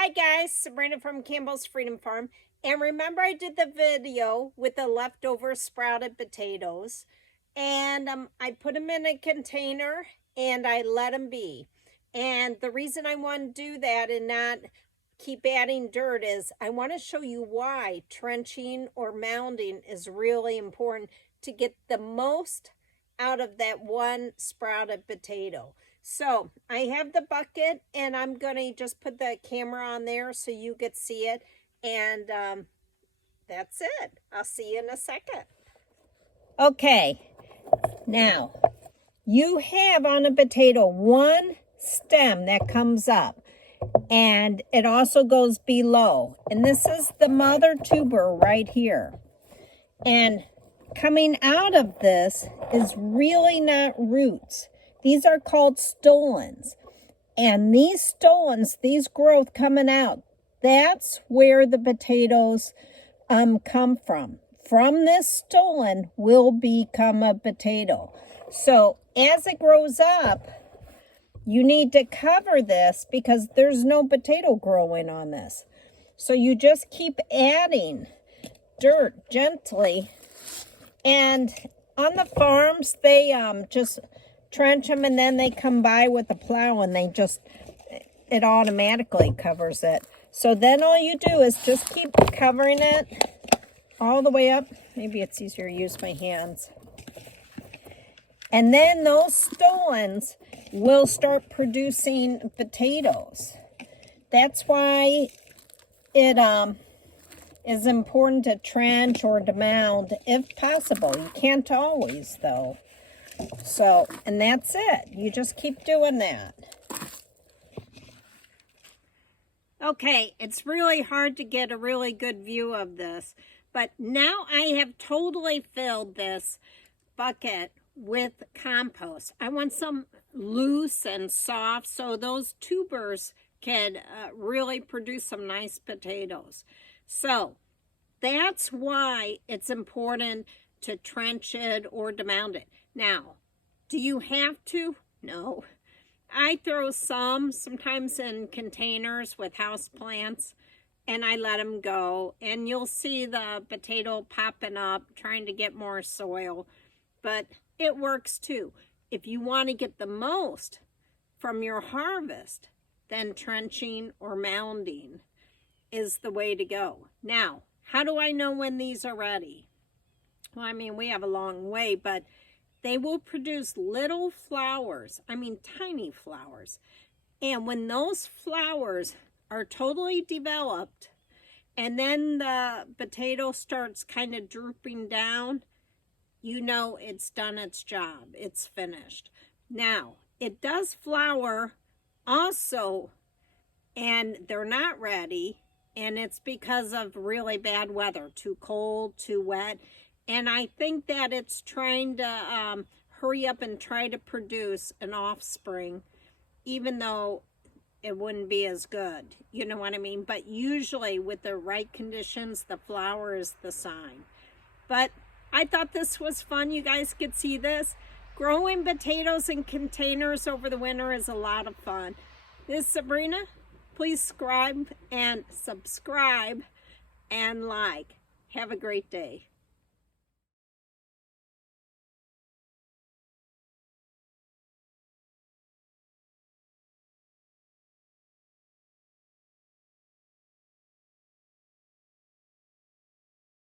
Hi guys, Sabrina from Campbell's Freedom Farm. And remember I did the video with the leftover sprouted potatoes. And I put them in a container and I let them be. And the reason I want to do that and not keep adding dirt is I want to show you why trenching or mounding is really important to get the most out of that one sprouted potato. So I have the bucket and I'm going to just put the camera on there so you could see it. And that's it. I'll see you in a second. Okay, now you have on a potato one stem that comes up and it also goes below. And this is the mother tuber right here. And coming out of this is really not roots. These are called stolons. And these stolons, these growth coming out, that's where the potatoes come from. From this stolon will become a potato. So as it grows up, you need to cover this because there's no potato growing on this. So you just keep adding dirt gently. And on the farms, they just trench them and then they come by with a plow and it automatically covers it. So then all you do is just keep covering it all the way up. Maybe it's easier to use my hands. And then those stolons will start producing potatoes. That's why it is important to trench or to mound if possible. You can't always though. So, and that's it. You just keep doing that. Okay, it's really hard to get a really good view of this, but now I have totally filled this bucket with compost. I want some loose and soft so those tubers can really produce some nice potatoes. So that's why it's important to trench it or to mound it. Now, do you have to? No. I throw sometimes in containers with house plants, and I let them go. And you'll see the potato popping up, trying to get more soil. But it works too. If you want to get the most from your harvest, then trenching or mounding is the way to go. Now, how do I know when these are ready? Well, I mean, we have a long way, but they will produce little flowers. I mean, tiny flowers. And when those flowers are totally developed, and then the potato starts kind of drooping down, you know it's done its job. It's finished. Now, it does flower also, and they're not ready, and it's because of really bad weather, too cold, too wet. And I think that it's trying to hurry up and try to produce an offspring, even though it wouldn't be as good. You know what I mean? But usually with the right conditions, the flower is the sign. But I thought this was fun. You guys could see this. Growing potatoes in containers over the winter is a lot of fun. This is Sabrina. Please subscribe and like. Have a great day.